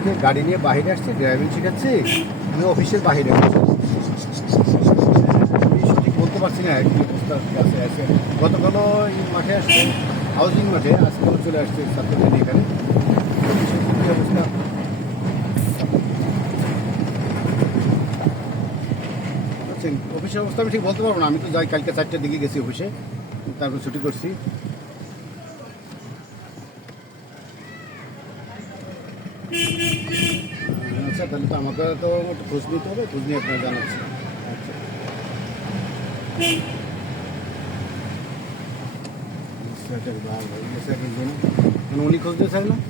ওই যে গাড়ি নিয়ে বাইরে আসছি, ড্রাইভিং শেখাচ্ছি, আমি অফিসের বাইরে আমি সঠিক বলতে পারছি না কি অবস্থার কাছে আছে। গতকালও এই মাঠে আসছে, হাউজিং মাঠে, আজকাল চলে আসছে ছাত্রদের নিয়ে এখানে। কি অবস্থা বুঝছেন, অফিসের অবস্থা আমি ঠিক বলতে পারবো না। আমি তো যাই, কালকে 4টার দিকে গেছি অফিসে, তারপর ছুটি করছি। আচ্ছা, তাহলে তো আমাকে তো একটু খোঁজ নিতে হবে, খোঁজ নিয়ে আপনার জানাচ্ছি। আচ্ছা, উনি খোঁজ দিয়ে থাকলাম।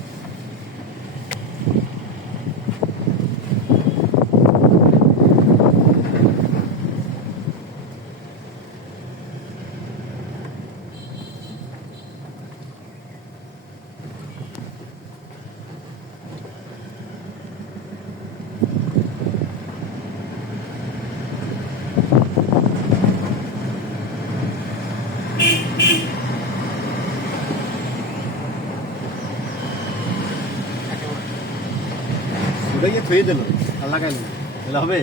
সুরাইয়ে থুয়ে দিল আর লাগাইল না, তাহলে হবে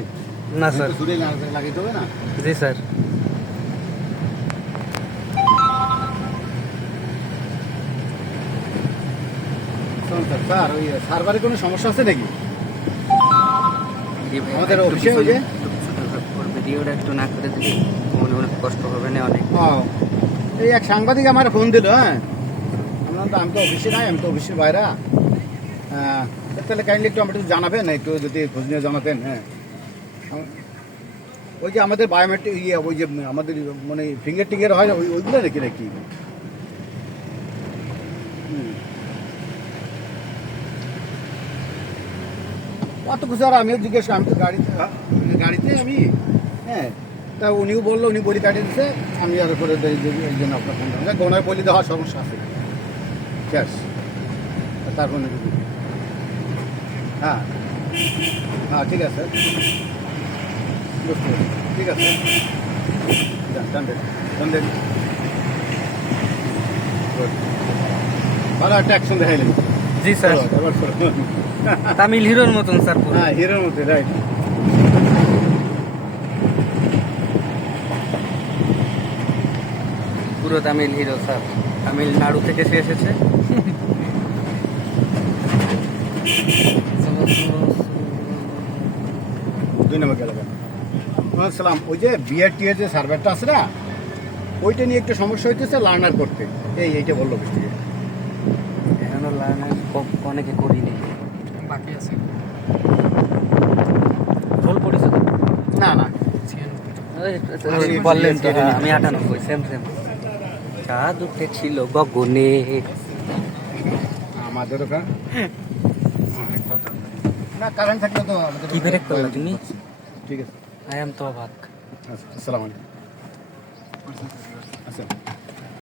না স্যার। সুরাই লাগাইতে হবে না। জি স্যার। স্যার, ওই সার্ভারে কোনো সমস্যা আছে নাকি জি ভাই, আমাদের একটু অফিসে? ওই যে ভিডিওটা একটু না করে দিলে মনে মনে কষ্ট হবে না অনেক। এই এক সাংবাদিক আমার ফোন দিল। হ্যাঁ, আমি তো অফিসে নাই, আমি তো অফিসের বাইরে। তাহলে কাইন্ডলি একটু আমাকে একটু জানাবেন, একটু যদি খোঁজ নিয়ে জানাতেন। হ্যাঁ, ওই যে আমাদের বায়োমেট্রিক ওই যে আমাদের মানে ফিঙ্গার টিঙ্গার হয় ওইগুলো রেখে রাখি। অত কিছু আর আমিও জিজ্ঞেস, আমি তো গাড়িতে আমি। হ্যাঁ, তা উনিও বললো, উনি বলি কাটিয়ে দিচ্ছে, আমি আর করে এই জন্য আপনার ফোন করলাম। ওনার বলি দেওয়ার সমস্যা আছে ক্যাশ, তারপর হ্যাঁ হ্যাঁ, ঠিক আছে, বুঝতে পারছি, ঠিক আছে, ভালো একটা অ্যাকশন দেখাইলেন। জি স্যার। এবার তামিল হিরোর মতন স্যার। হ্যাঁ, হিরোর মধ্যে, রাইট। পুরো তামিল হিরো স্যার। তামিলনাড়ু থেকে সে এসেছে। দুই নম্বর এলাকা। সালাম, ওই যে বিআরটি এর যে সার্ভারটা আছে না, ওইটা নিয়ে একটু সমস্যা হইতেছে লার্নার করতে। এইটা বললো অফিস থেকে। এখনো লার্নার অনেকে করিনি, বাকি আছে। রোল পড়েছে না না, বললেন তো। আমি 98, সেম সেম। চাঁদ উঠেছিল গগনে। আমাদের ওখানে না কারেন্ট থাকলে তো আমাদের কি ব্রেক করলা তুমি? ঠিক আছে, আই এম তো অবাক। আচ্ছা, আসসালামু আলাইকুম। আচ্ছা।